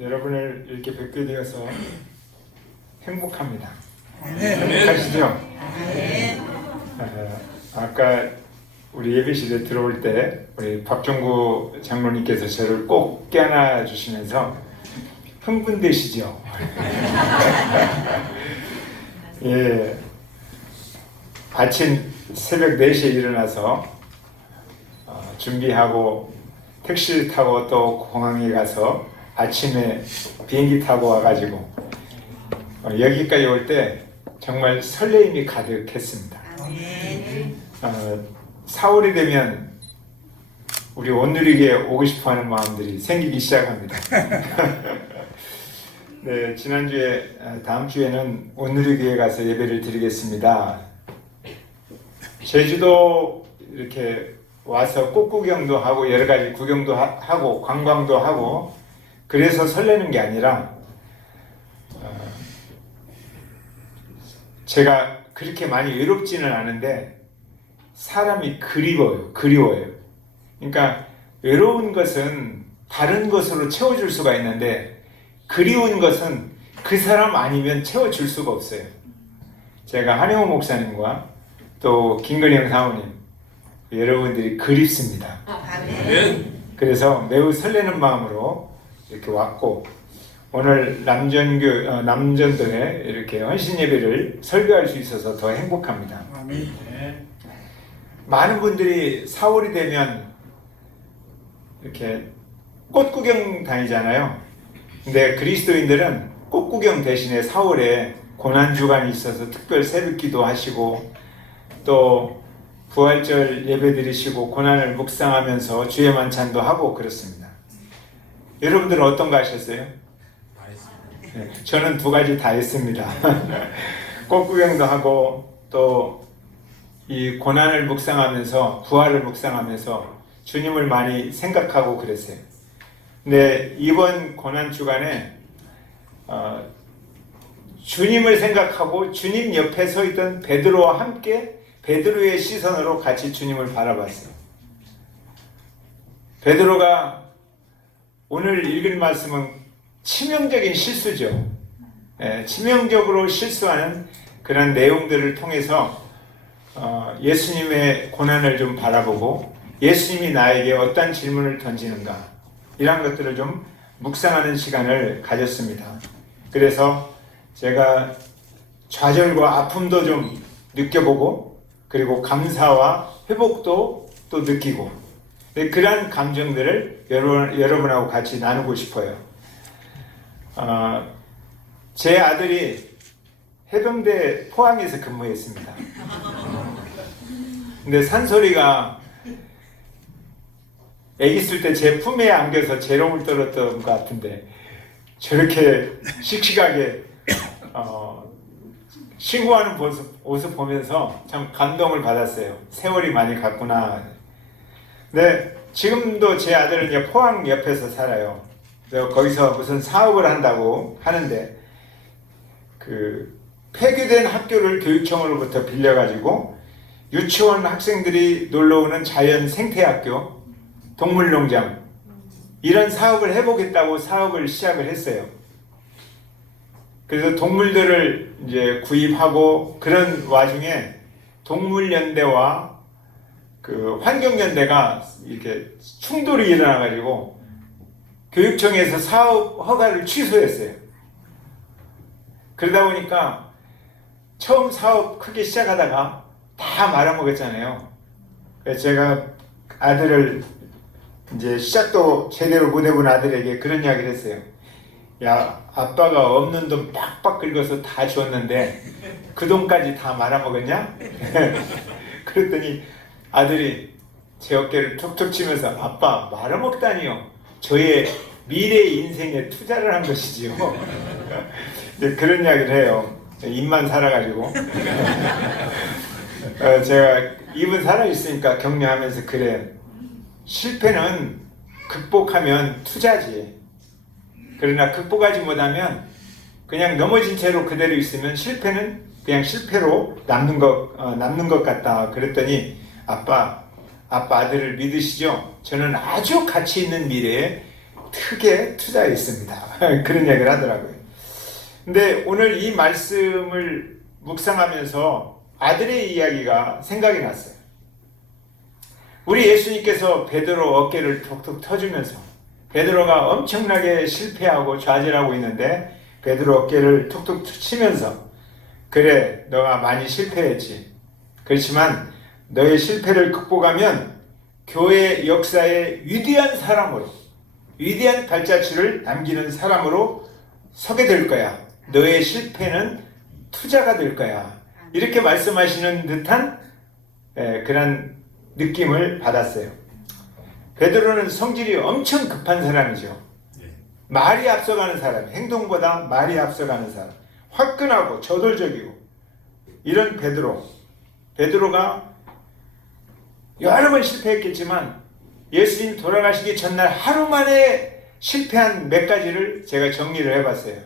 여러분을 이렇게 뵙게 되어서 행복합니다. 네. 행복하시죠? 네. 아까 우리 예배실에 들어올 때 우리 박종구 장로님께서 저를 꼭 껴안아 주시면서 흥분되시죠? 예, 아침 새벽 4시에 일어나서 준비하고 택시를 타고 또 공항에 가서 아침에 비행기 타고 와가지고 여기까지 올 때 정말 설레임이 가득했습니다. 4월이 되면 우리 온누리교에 오고 싶어하는 마음들이 생기기 시작합니다. 네, 지난주에 다음 주에는 온누리교에 가서 예배를 드리겠습니다. 제주도 이렇게 와서 꽃구경도 하고 여러 가지 구경도 하고 관광도 하고 그래서 설레는 게 아니라 제가 그렇게 많이 외롭지는 않은데 사람이 그리워요. 그러니까 외로운 것은 다른 것으로 채워줄 수가 있는데 그리운 것은 그 사람 아니면 채워줄 수가 없어요. 제가 한영호 목사님과 또 김건영 사모님 여러분들이 그립습니다. 그래서 매우 설레는 마음으로 이렇게 왔고 오늘 남전도에 이렇게 헌신 예배를 설교할 수 있어서 더 행복합니다. 많은 분들이 4월이 되면 이렇게 꽃 구경 다니잖아요. 근데 그리스도인들은 꽃 구경 대신에 4월에 고난 주간이 있어서 특별 새벽기도 하시고 또 부활절 예배 드리시고 고난을 묵상하면서 주의 만찬도 하고 그렇습니다. 여러분들은 어떤 거 하셨어요? 네, 저는 2가지 다 했습니다. 꽃 구경도 하고 또 이 고난을 묵상하면서 부활을 묵상하면서 주님을 많이 생각하고 그랬어요. 근데 이번 고난 주간에 주님을 생각하고 주님 옆에 서 있던 베드로와 함께 베드로의 시선으로 같이 주님을 바라봤어요. 베드로가 오늘 읽은 말씀은 치명적인 실수죠. 치명적으로 실수하는 그런 내용들을 통해서 예수님의 고난을 좀 바라보고 예수님이 나에게 어떤 질문을 던지는가 이런 것들을 좀 묵상하는 시간을 가졌습니다. 그래서 제가 좌절과 아픔도 좀 느껴보고 그리고 감사와 회복도 또 느끼고 그러한 감정들을 여러분하고 같이 나누고 싶어요. 제 아들이 해병대 포항에서 근무했습니다. 근데 산소리가 애기 있을 때 제 품에 안겨서 재롱을 떨었던 것 같은데 저렇게 씩씩하게 신고하는 모습 보면서 참 감동을 받았어요. 세월이 많이 갔구나. 근데 지금도 제 아들은 이제 포항 옆에서 살아요. 그래서 거기서 무슨 사업을 한다고 하는데 그 폐교된 학교를 교육청으로부터 빌려가지고 유치원 학생들이 놀러오는 자연 생태학교, 동물농장 이런 사업을 해보겠다고 사업을 시작을 했어요. 그래서 동물들을 이제 구입하고 그런 와중에 동물연대와 그 환경연대가 이렇게 충돌이 일어나가지고 교육청에서 사업 허가를 취소했어요. 그러다 보니까 처음 사업 크게 시작하다가 다 말아먹었잖아요. 그래서 제가 아들을 이제 시작도 제대로 못 해본 아들에게 그런 이야기를 했어요. 야, 아빠가 없는 돈 빡빡 긁어서 다 줬는데 그 돈까지 다 말아먹었냐? 그랬더니 아들이 제 어깨를 툭툭 치면서 아빠 말아먹다니요. 저의 미래 인생에 투자를 한 것이지요. 그런 이야기를 해요. 입만 살아가지고. 제가 입은 살아있으니까 격려하면서 그래. 실패는 극복하면 투자지. 그러나 극복하지 못하면 그냥 넘어진 채로 그대로 있으면 실패는 그냥 실패로 남는 것 같다. 그랬더니 아빠 아들을 믿으시죠? 저는 아주 가치 있는 미래에 크게 투자했습니다. 그런 얘기를 하더라고요. 근데 오늘 이 말씀을 묵상하면서 아들의 이야기가 생각이 났어요. 우리 예수님께서 베드로 어깨를 톡톡 터주면서 베드로가 엄청나게 실패하고 좌절하고 있는데 베드로 어깨를 툭툭 치면서 그래, 너가 많이 실패했지. 그렇지만 너의 실패를 극복하면 교회 역사의 위대한 사람으로, 위대한 발자취를 남기는 사람으로 서게 될 거야. 너의 실패는 투자가 될 거야. 이렇게 말씀하시는 듯한 그런 느낌을 받았어요. 베드로는 성질이 엄청 급한 사람이죠. 말이 앞서가는 사람, 행동보다 말이 앞서가는 사람, 화끈하고 저돌적이고 이런 베드로가 여러 번 실패했겠지만 예수님 돌아가시기 전날 하루 만에 실패한 몇 가지를 제가 정리를 해봤어요.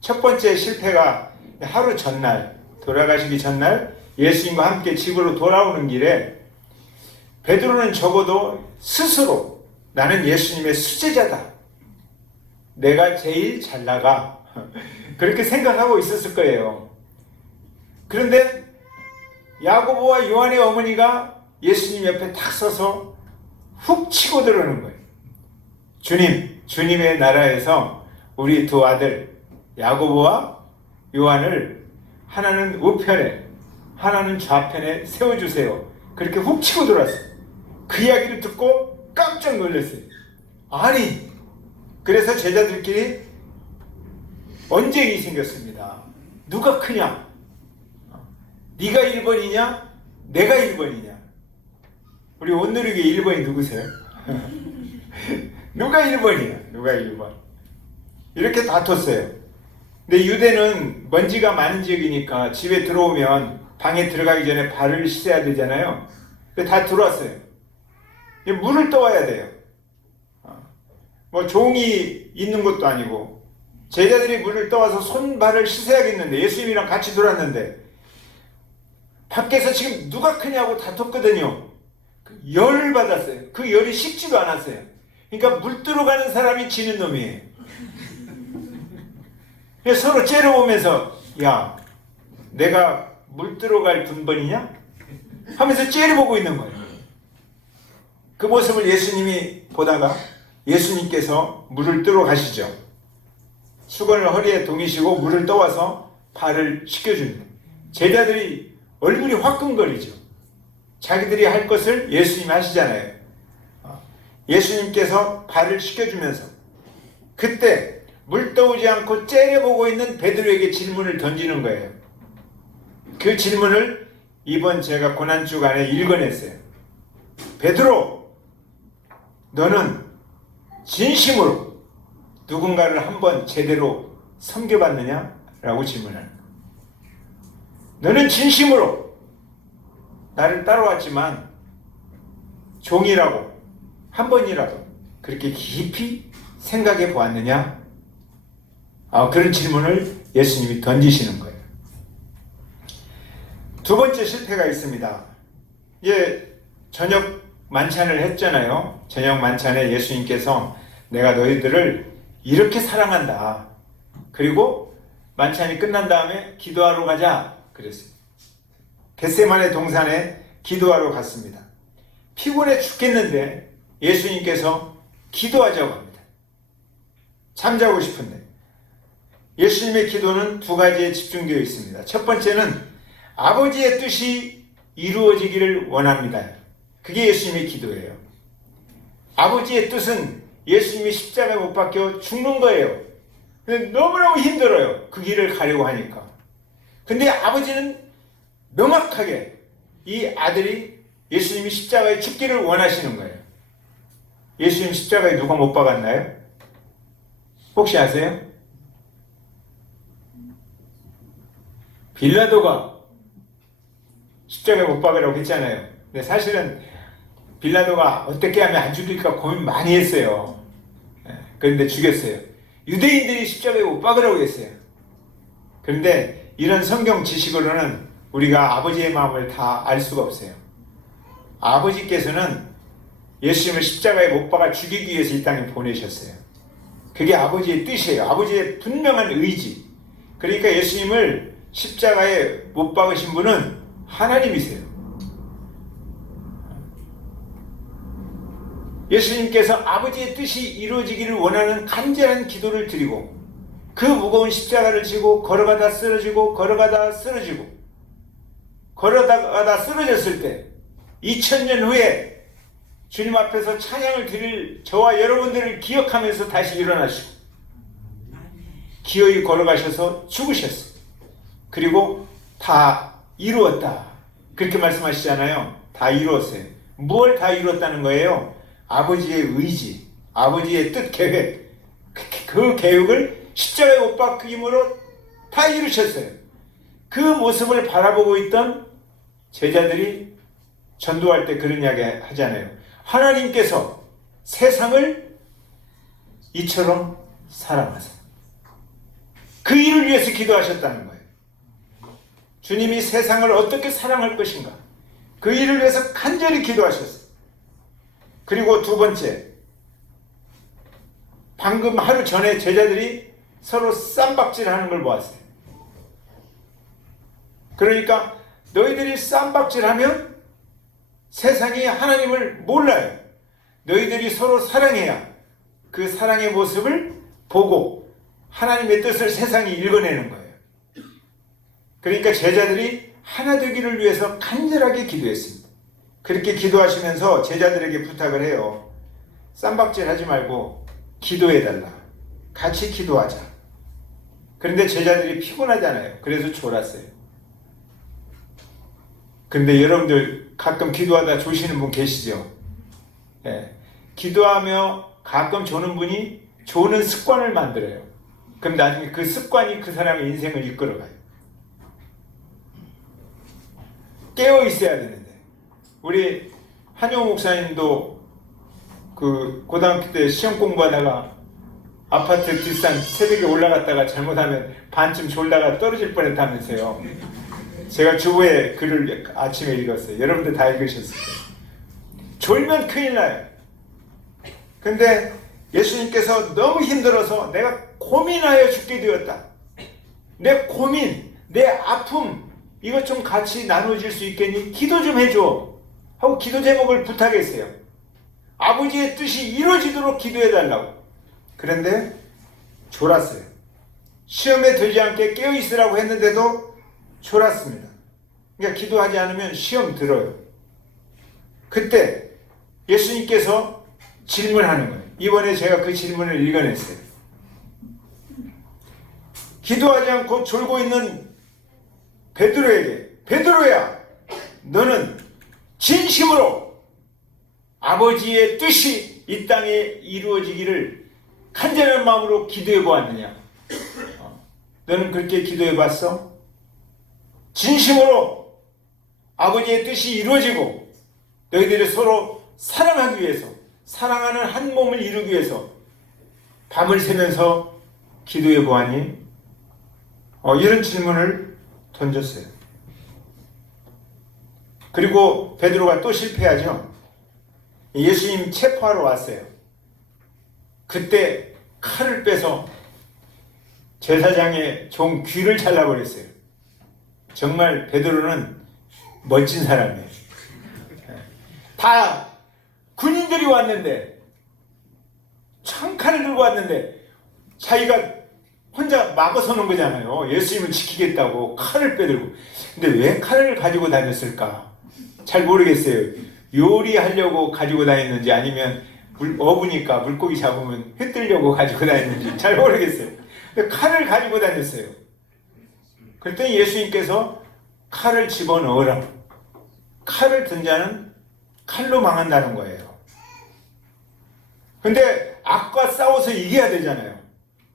첫 번째 실패가 하루 전날, 돌아가시기 전날 예수님과 함께 집으로 돌아오는 길에 베드로는 적어도 스스로 나는 예수님의 수제자다. 내가 제일 잘 나가. 그렇게 생각하고 있었을 거예요. 그런데 야고보와 요한의 어머니가 예수님 옆에 탁 서서 훅 치고 들어오는 거예요. 주님의 나라에서 우리 두 아들 야고보와 요한을 하나는 우편에 하나는 좌편에 세워주세요. 그렇게 훅 치고 들어왔어요. 그 이야기를 듣고 깜짝 놀랐어요. 아니, 그래서 제자들끼리 언쟁이 생겼습니다. 누가 크냐? 네가 1번이냐? 내가 1번이냐? 우리 온누리교회 1번이 누구세요? 누가 1번이야? 누가 1번? 이렇게 다퉜어요. 근데 유대는 먼지가 많은 지역이니까 집에 들어오면 방에 들어가기 전에 발을 씻어야 되잖아요. 근데 다 들어왔어요. 물을 떠와야 돼요. 뭐 종이 있는 것도 아니고 제자들이 물을 떠와서 손발을 씻어야겠는데 예수님이랑 같이 들어왔는데 밖에서 지금 누가 크냐고 다퉜거든요. 열을 받았어요. 그 열이 식지도 않았어요. 그러니까 물 들어가는 사람이 지는 놈이에요. 서로 째려보면서 야, 내가 물 들어갈 분번이냐? 하면서 째려보고 있는 거예요. 그 모습을 예수님이 보다가 예수님께서 물을 뜨러 가시죠. 수건을 허리에 동이시고 물을 떠와서 발을 씻겨줍니다. 제자들이 얼굴이 화끈거리죠. 자기들이 할 것을 예수님이 하시잖아요. 예수님께서 발을 씻겨주면서 그때 물 떠오지 않고 째려보고 있는 베드로에게 질문을 던지는 거예요. 그 질문을 이번 제가 고난주간에 읽어냈어요. 베드로, 너는 진심으로 누군가를 한번 제대로 섬겨봤느냐? 라고 질문하는 거예요. 너는 진심으로 나를 따라왔지만 종이라고 한 번이라도 그렇게 깊이 생각해 보았느냐? 그런 질문을 예수님이 던지시는 거예요. 두 번째 실패가 있습니다. 저녁 만찬을 했잖아요. 저녁 만찬에 예수님께서 내가 너희들을 이렇게 사랑한다. 그리고 만찬이 끝난 다음에 기도하러 가자. 그랬어요. 겟세마네 동산에 기도하러 갔습니다. 피곤해 죽겠는데 예수님께서 기도하자고 합니다. 잠자고 싶은데. 예수님의 기도는 두 가지에 집중되어 있습니다. 첫 번째는 아버지의 뜻이 이루어지기를 원합니다. 그게 예수님의 기도예요. 아버지의 뜻은 예수님이 십자가에 못 박혀 죽는 거예요. 너무너무 힘들어요. 그 길을 가려고 하니까. 근데 아버지는 명확하게 이 아들이 예수님이 십자가에 죽기를 원하시는 거예요. 예수님 십자가에 누가 못 박았나요? 혹시 아세요? 빌라도가 십자가에 못 박으라고 했잖아요. 근데 사실은 빌라도가 어떻게 하면 안 죽일까 고민 많이 했어요. 그런데 죽였어요. 유대인들이 십자가에 못 박으라고 했어요. 그런데 이런 성경 지식으로는 우리가 아버지의 마음을 다 알 수가 없어요. 아버지께서는 예수님을 십자가에 못 박아 죽이기 위해서 이 땅에 보내셨어요. 그게 아버지의 뜻이에요. 아버지의 분명한 의지. 그러니까 예수님을 십자가에 못 박으신 분은 하나님이세요. 예수님께서 아버지의 뜻이 이루어지기를 원하는 간절한 기도를 드리고 그 무거운 십자가를 지고 걸어가다 쓰러지고 걸어가다 쓰러지고 걸어가다 쓰러졌을 때 2000년 후에 주님 앞에서 찬양을 드릴 저와 여러분들을 기억하면서 다시 일어나시고 기어이 걸어가셔서 죽으셨어요. 그리고 다 이루었다. 그렇게 말씀하시잖아요. 다 이루었어요. 무엇을 다 이루었다는 거예요? 아버지의 의지, 아버지의 뜻, 계획. 그 계획을 십자가에 못 박힘으로 다 이루셨어요. 그 모습을 바라보고 있던 제자들이 전도할 때 그런 이야기 하잖아요. 하나님께서 세상을 이처럼 사랑하사. 그 일을 위해서 기도하셨다는 거예요. 주님이 세상을 어떻게 사랑할 것인가. 그 일을 위해서 간절히 기도하셨어요. 그리고 두 번째, 방금 하루 전에 제자들이 서로 쌈박질하는 걸 보았어요. 그러니까 너희들이 쌈박질하면 세상이 하나님을 몰라요. 너희들이 서로 사랑해야 그 사랑의 모습을 보고 하나님의 뜻을 세상이 읽어내는 거예요. 그러니까 제자들이 하나 되기를 위해서 간절하게 기도했습니다. 그렇게 기도하시면서 제자들에게 부탁을 해요. 쌈박질 하지 말고 기도해달라. 같이 기도하자. 그런데 제자들이 피곤하잖아요. 그래서 졸았어요. 근데 여러분들 가끔 기도하다 조시는 분 계시죠? 네. 기도하며 가끔 조는 분이 조는 습관을 만들어요. 그럼 나중에 그 습관이 그 사람의 인생을 이끌어가요. 깨어 있어야 되는데. 우리 한용 목사님도 그 고등학교 때 시험 공부하다가 아파트 뒷산 새벽에 올라갔다가 잘못하면 반쯤 졸다가 떨어질 뻔했다면서요. 제가 주보에 글을 아침에 읽었어요. 여러분들 다 읽으셨을 거예요. 졸면 큰일 나요. 근데 예수님께서 너무 힘들어서 내가 고민하여 죽게 되었다. 내 고민, 내 아픔 이것 좀 같이 나눠질 수 있겠니? 기도 좀 해줘 하고 기도 제목을 부탁했어요. 아버지의 뜻이 이루어지도록 기도해달라고. 그런데 졸았어요. 시험에 들지 않게 깨어있으라고 했는데도 졸았습니다. 그러니까 기도하지 않으면 시험 들어요. 그때 예수님께서 질문하는 거예요. 이번에 제가 그 질문을 읽어냈어요. 기도하지 않고 졸고 있는 베드로에게, 베드로야, 너는 진심으로 아버지의 뜻이 이 땅에 이루어지기를 간절한 마음으로 기도해 보았느냐? 너는 그렇게 기도해 봤어? 진심으로 아버지의 뜻이 이루어지고 너희들이 서로 사랑하기 위해서, 사랑하는 한 몸을 이루기 위해서 밤을 새면서 기도해 보았니? 이런 질문을 던졌어요. 그리고 베드로가 또 실패하죠. 예수님 체포하러 왔어요. 그때 칼을 빼서 제사장의 종 귀를 잘라버렸어요. 정말 베드로는 멋진 사람이에요. 다 군인들이 왔는데 창칼을 들고 왔는데 자기가 혼자 막아서는 거잖아요. 예수님을 지키겠다고 칼을 빼들고. 근데 왜 칼을 가지고 다녔을까? 잘 모르겠어요. 요리하려고 가지고 다녔는지 아니면 어부니까 물고기 잡으면 회 뜨려고 가지고 다녔는지 잘 모르겠어요. 근데 칼을 가지고 다녔어요. 그랬더니 예수님께서 칼을 집어넣으라. 칼을 든 자는 칼로 망한다는 거예요. 근데 악과 싸워서 이겨야 되잖아요.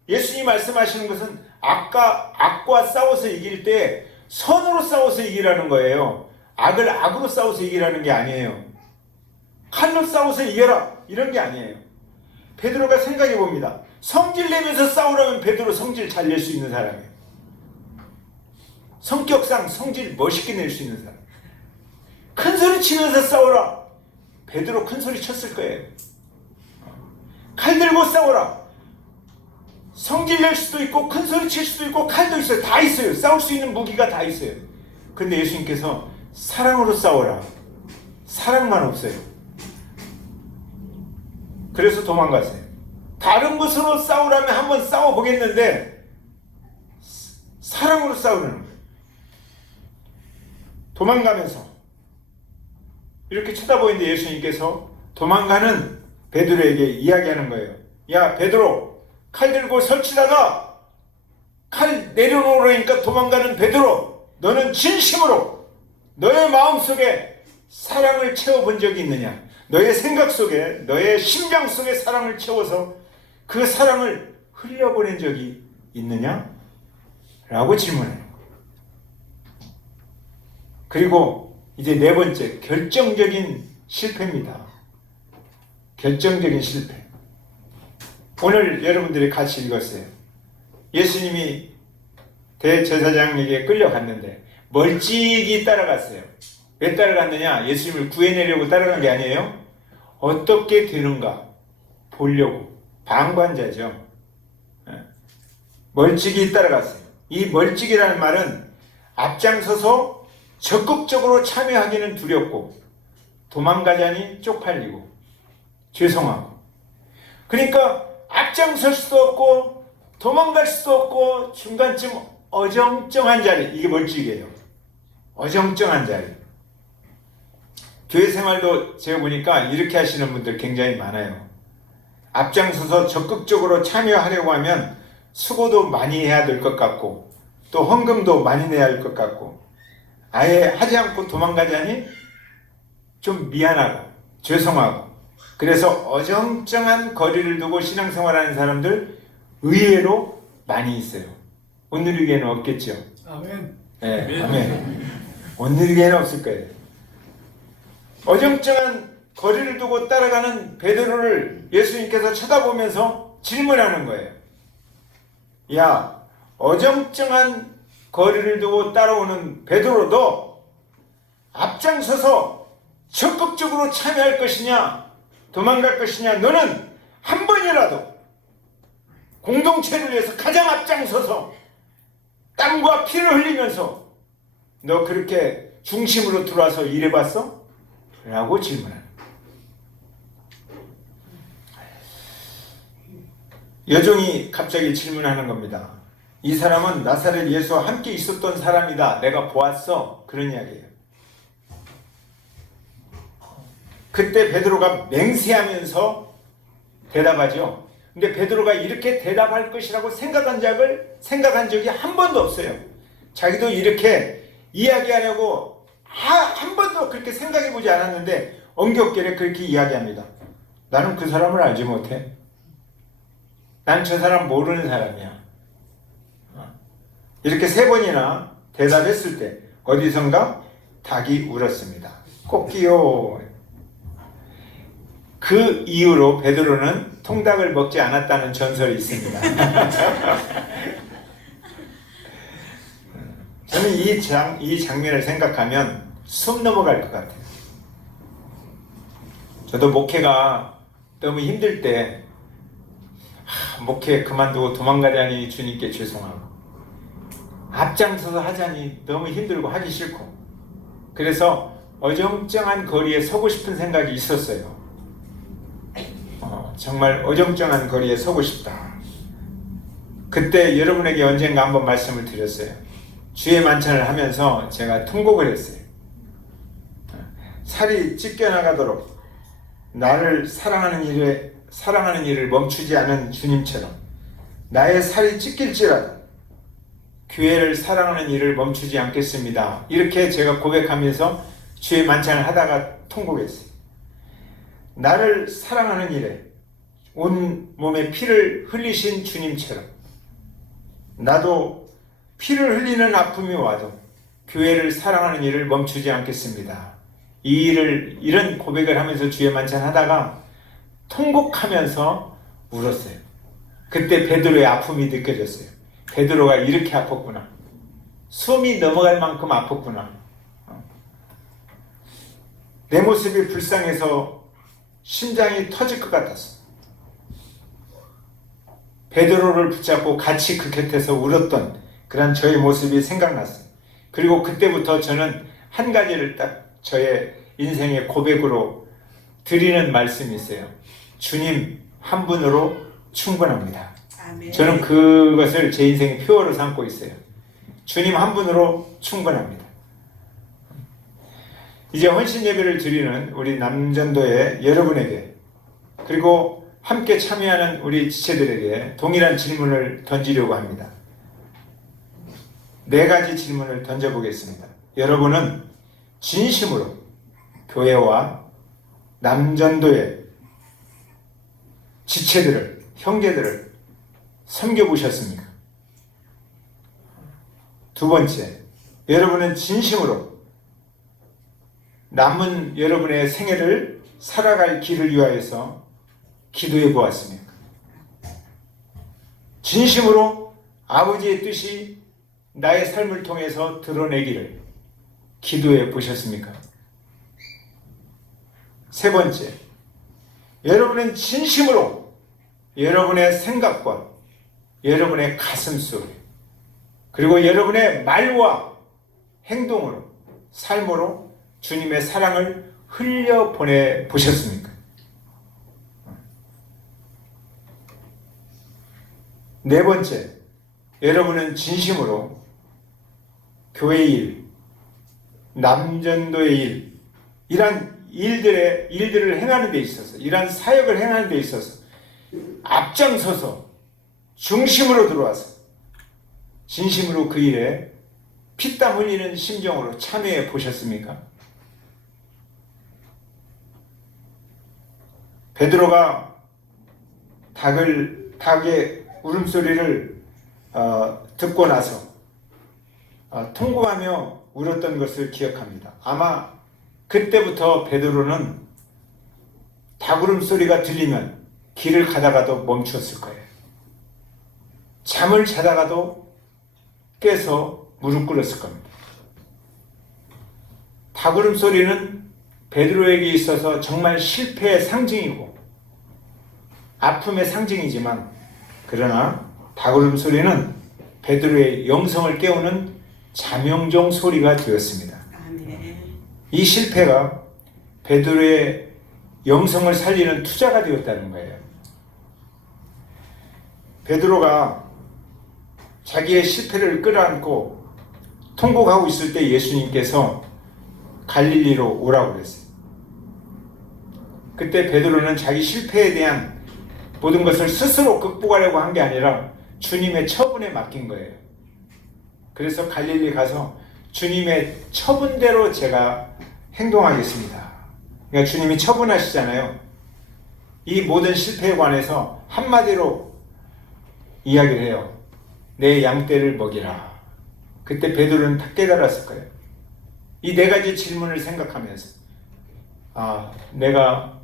예수님이 말씀하시는 것은 악과 싸워서 이길 때 선으로 싸워서 이기라는 거예요. 악을 악으로 싸워서 이기라는 게 아니에요. 칼로 싸워서 이겨라 이런 게 아니에요. 베드로가 생각해 봅니다. 성질 내면서 싸우라면 베드로 성질 잘 낼 수 있는 사람이에요. 성격상 성질 멋있게 낼 수 있는 사람. 큰 소리 치면서 싸우라. 베드로 큰 소리 쳤을 거예요. 칼 들고 싸워라. 성질 낼 수도 있고 큰 소리 칠 수도 있고 칼도 있어요. 다 있어요. 싸울 수 있는 무기가 다 있어요. 근데 예수님께서 사랑으로 싸워라. 사랑만 없어요. 그래서 도망갔어요. 다른 것으로 싸우라면 한번 싸워보겠는데 사랑으로 싸우는 거예요. 도망가면서 이렇게 쳐다보는데 예수님께서 도망가는 베드로에게 이야기하는 거예요. 야 베드로, 칼 들고 설치다가 칼 내려놓으려니까 도망가는 베드로, 너는 진심으로 너의 마음속에 사랑을 채워본 적이 있느냐? 너의 생각 속에, 너의 심장 속에 사랑을 채워서 그 사랑을 흘려보낸 적이 있느냐? 라고 질문해요. 그리고 이제 네 번째, 결정적인 실패입니다. 결정적인 실패. 오늘 여러분들이 같이 읽었어요. 예수님이 대제사장에게 끌려갔는데 멀찍이 따라갔어요. 왜 따라갔느냐? 예수님을 구해내려고 따라간 게 아니에요. 어떻게 되는가 보려고. 방관자죠. 멀찍이 따라갔어요. 이 멀찍이라는 말은 앞장서서 적극적으로 참여하기는 두렵고 도망가자니 쪽팔리고 죄송하고, 그러니까 앞장설 수도 없고 도망갈 수도 없고 중간쯤 어정쩡한 자리, 이게 멀찍이에요. 어정쩡한 자리. 교회 생활도 제가 보니까 이렇게 하시는 분들 굉장히 많아요. 앞장서서 적극적으로 참여하려고 하면 수고도 많이 해야 될 것 같고 또 헌금도 많이 내야 할 것 같고 아예 하지 않고 도망가자니 좀 미안하고 죄송하고, 그래서 어정쩡한 거리를 두고 신앙생활하는 사람들 의외로 많이 있어요. 오늘에게는 없겠죠. 아멘. 네, 아멘. 오늘에게는 없을 거예요. 어정쩡한 거리를 두고 따라가는 베드로를 예수님께서 쳐다보면서 질문하는 거예요. 야, 어정쩡한 거리를 두고 따라오는 베드로도 앞장서서 적극적으로 참여할 것이냐 도망갈 것이냐, 너는 한 번이라도 공동체를 위해서 가장 앞장서서 땀과 피를 흘리면서 너 그렇게 중심으로 들어와서 일해봤어? 라고 질문합니다. 여종이 갑자기 질문하는 겁니다. 이 사람은 나사렛 예수와 함께 있었던 사람이다. 내가 보았어. 그런 이야기예요. 그때 베드로가 맹세하면서 대답하죠. 근데 베드로가 이렇게 대답할 것이라고 생각한 적이 한 번도 없어요. 자기도 이렇게 이야기하려고 한 번도 그렇게 생각해 보지 않았는데 엉겹결에 그렇게 이야기합니다. 나는 그 사람을 알지 못해. 난 저 사람 모르는 사람이야. 이렇게 세 번이나 대답했을 때 어디선가 닭이 울었습니다. 꼬끼요. 그 이후로 베드로는 통닭을 먹지 않았다는 전설이 있습니다. 저는 이 장면을 생각하면 숨 넘어갈 것 같아요. 저도 목회가 너무 힘들 때 목회 그만두고 도망가자니 주님께 죄송하고 앞장서서 하자니 너무 힘들고 하기 싫고, 그래서 어정쩡한 거리에 서고 싶은 생각이 있었어요. 정말 어정쩡한 거리에 서고 싶다. 그때 여러분에게 언젠가 한번 말씀을 드렸어요. 주의 만찬을 하면서 제가 통곡을 했어요. 살이 찢겨나가도록 나를 사랑하는 일을 멈추지 않은 주님처럼 나의 살이 찢길지라도 교회를 사랑하는 일을 멈추지 않겠습니다. 이렇게 제가 고백하면서 주의 만찬을 하다가 통곡했어요. 나를 사랑하는 일에 온 몸에 피를 흘리신 주님처럼 나도 피를 흘리는 아픔이 와도 교회를 사랑하는 일을 멈추지 않겠습니다. 이런 고백을 하면서 주의 만찬 하다가 통곡하면서 울었어요. 그때 베드로의 아픔이 느껴졌어요. 베드로가 이렇게 아팠구나. 숨이 넘어갈 만큼 아팠구나. 내 모습이 불쌍해서 심장이 터질 것 같았어. 베드로를 붙잡고 같이 그 곁에서 울었던 그런 저의 모습이 생각났어요. 그리고 그때부터 저는 한 가지를 딱 저의 인생의 고백으로 드리는 말씀이 있어요. 주님 한 분으로 충분합니다. 아멘. 저는 그것을 제 인생의 표어로 삼고 있어요. 주님 한 분으로 충분합니다. 이제 헌신 예배를 드리는 우리 남전도의 여러분에게, 그리고 함께 참여하는 우리 지체들에게 동일한 질문을 던지려고 합니다. 4가지 질문을 던져보겠습니다. 여러분은 진심으로 교회와 남전도의 지체들을, 형제들을 섬겨보셨습니까? 2번째, 여러분은 진심으로 남은 여러분의 생애를 살아갈 길을 위하여서 기도해 보았습니까? 진심으로 아버지의 뜻이 나의 삶을 통해서 드러내기를 기도해 보셨습니까? 3번째, 여러분은 진심으로 여러분의 생각과 여러분의 가슴소리, 그리고 여러분의 말과 행동으로, 삶으로 주님의 사랑을 흘려보내 보셨습니까? 4번째, 여러분은 진심으로 교회 일, 남전도의 일, 이러한 일들을 행하는 데 있어서, 이러한 사역을 행하는 데 있어서 앞장서서 중심으로 들어와서 진심으로 그 일에 피땀 흘리는 심정으로 참여해 보셨습니까? 베드로가 닭의 울음소리를 듣고 나서 통곡하며 울었던 것을 기억합니다. 아마 그때부터 베드로는 닭 울음소리가 들리면 길을 가다가도 멈추었을 거예요. 잠을 자다가도 깨서 무릎 꿇었을 겁니다. 닭 울음소리는 베드로에게 있어서 정말 실패의 상징이고 아픔의 상징이지만, 그러나 닭 울음소리는 베드로의 영성을 깨우는 자명종 소리가 되었습니다. 아멘. 이 실패가 베드로의 영성을 살리는 투자가 되었다는 거예요. 베드로가 자기의 실패를 끌어안고 통곡하고 있을 때 예수님께서 갈릴리로 오라고 그랬어요. 그때 베드로는 자기 실패에 대한 모든 것을 스스로 극복하려고 한 게 아니라 주님의 처분에 맡긴 거예요. 그래서 갈릴리 가서 주님의 처분대로 제가 행동하겠습니다. 그러니까 주님이 처분하시잖아요. 이 모든 실패에 관해서 한마디로 이야기를 해요. 내 양떼를 먹이라. 그때 베드로는 딱 깨달았을 거예요. 이 4가지 질문을 생각하면서, 내가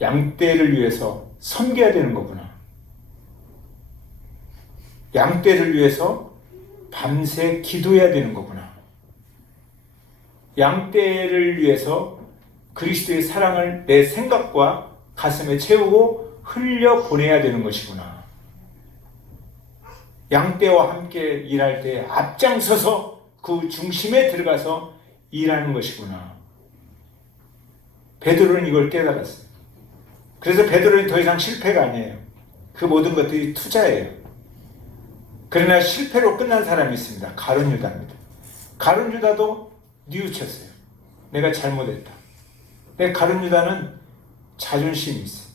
양떼를 위해서 섬겨야 되는 거구나. 양떼를 위해서 밤새 기도해야 되는 거구나. 양떼를 위해서 그리스도의 사랑을 내 생각과 가슴에 채우고 흘려보내야 되는 것이구나. 양떼와 함께 일할 때 앞장서서 그 중심에 들어가서 일하는 것이구나. 베드로는 이걸 깨달았어요. 그래서 베드로는 더 이상 실패가 아니에요. 그 모든 것들이 투자예요. 그러나 실패로 끝난 사람이 있습니다. 가룟 유다입니다. 가룟 유다도 뉘우쳤어요. 내가 잘못했다. 근데 가룟 유다는 자존심이 있어요.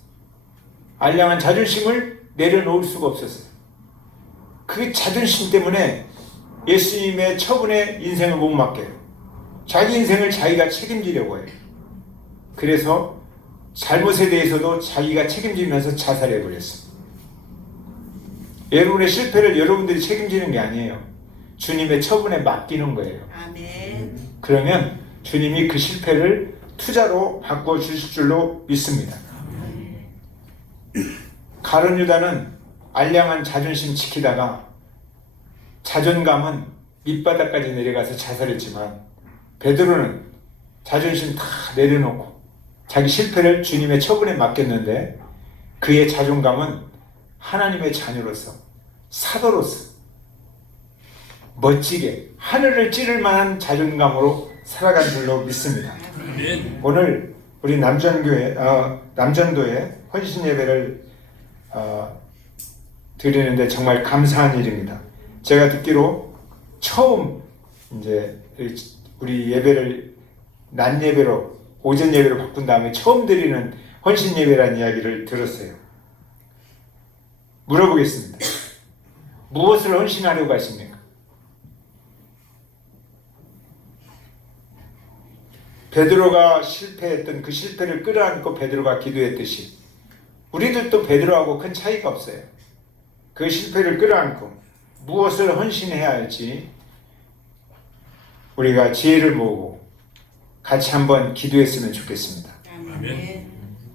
알량한 자존심을 내려놓을 수가 없었어요. 그 자존심 때문에 예수님의 처분에 인생을 못 맡겨요. 자기 인생을 자기가 책임지려고 해요. 그래서 잘못에 대해서도 자기가 책임지면서 자살해버렸어요. 여러분의 실패를 여러분들이 책임지는 게 아니에요. 주님의 처분에 맡기는 거예요. 아멘. 그러면 주님이 그 실패를 투자로 바꿔주실 줄로 믿습니다. 가룟 유다는 알량한 자존심 지키다가 자존감은 밑바닥까지 내려가서 자살했지만, 베드로는 자존심 다 내려놓고 자기 실패를 주님의 처분에 맡겼는데 그의 자존감은 하나님의 자녀로서 사도로서 멋지게 하늘을 찌를 만한 자존감으로 살아간 줄로 믿습니다. 오늘 우리 남전도에 헌신 예배를 드리는데 정말 감사한 일입니다. 제가 듣기로 처음 이제 우리 예배를 낮 예배로 오전 예배로 바꾼 다음에 처음 드리는 헌신 예배라는 이야기를 들었어요. 물어보겠습니다. 무엇을 헌신하려고 하십니까? 베드로가 실패했던 그 실패를 끌어안고 베드로가 기도했듯이 우리들도 베드로하고 큰 차이가 없어요. 그 실패를 끌어안고 무엇을 헌신해야 할지 우리가 지혜를 모으고 같이 한번 기도했으면 좋겠습니다. 아멘.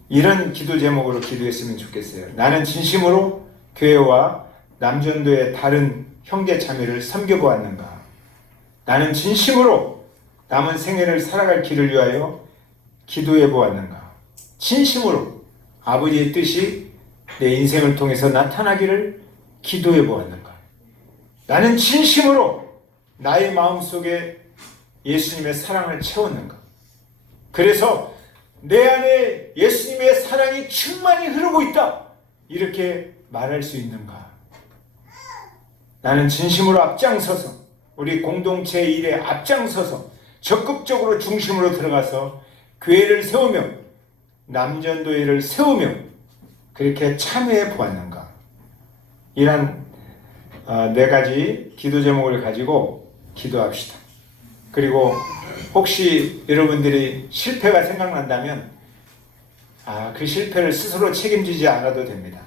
이런 기도 제목으로 기도했으면 좋겠어요. 나는 진심으로 교회와 남전도의 다른 형제 자매를 섬겨보았는가? 나는 진심으로 남은 생애를 살아갈 길을 위하여 기도해 보았는가? 진심으로 아버지의 뜻이 내 인생을 통해서 나타나기를 기도해 보았는가? 나는 진심으로 나의 마음속에 예수님의 사랑을 채웠는가? 그래서 내 안에 예수님의 사랑이 충만히 흐르고 있다. 이렇게 말할 수 있는가? 나는 진심으로 앞장서서 우리 공동체 일에 앞장서서 적극적으로 중심으로 들어가서 교회를 세우며 남전도회를 세우며 그렇게 참여해 보았는가? 이런 네 가지 기도 제목을 가지고 기도합시다. 그리고 혹시 여러분들이 실패가 생각난다면 그 실패를 스스로 책임지지 않아도 됩니다.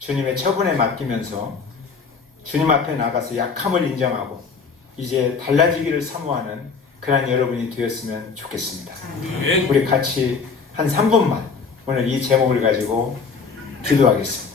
주님의 처분에 맡기면서 주님 앞에 나가서 약함을 인정하고 이제 달라지기를 사모하는 그런 여러분이 되었으면 좋겠습니다. 우리 같이 한 3분만 오늘 이 제목을 가지고 기도하겠습니다.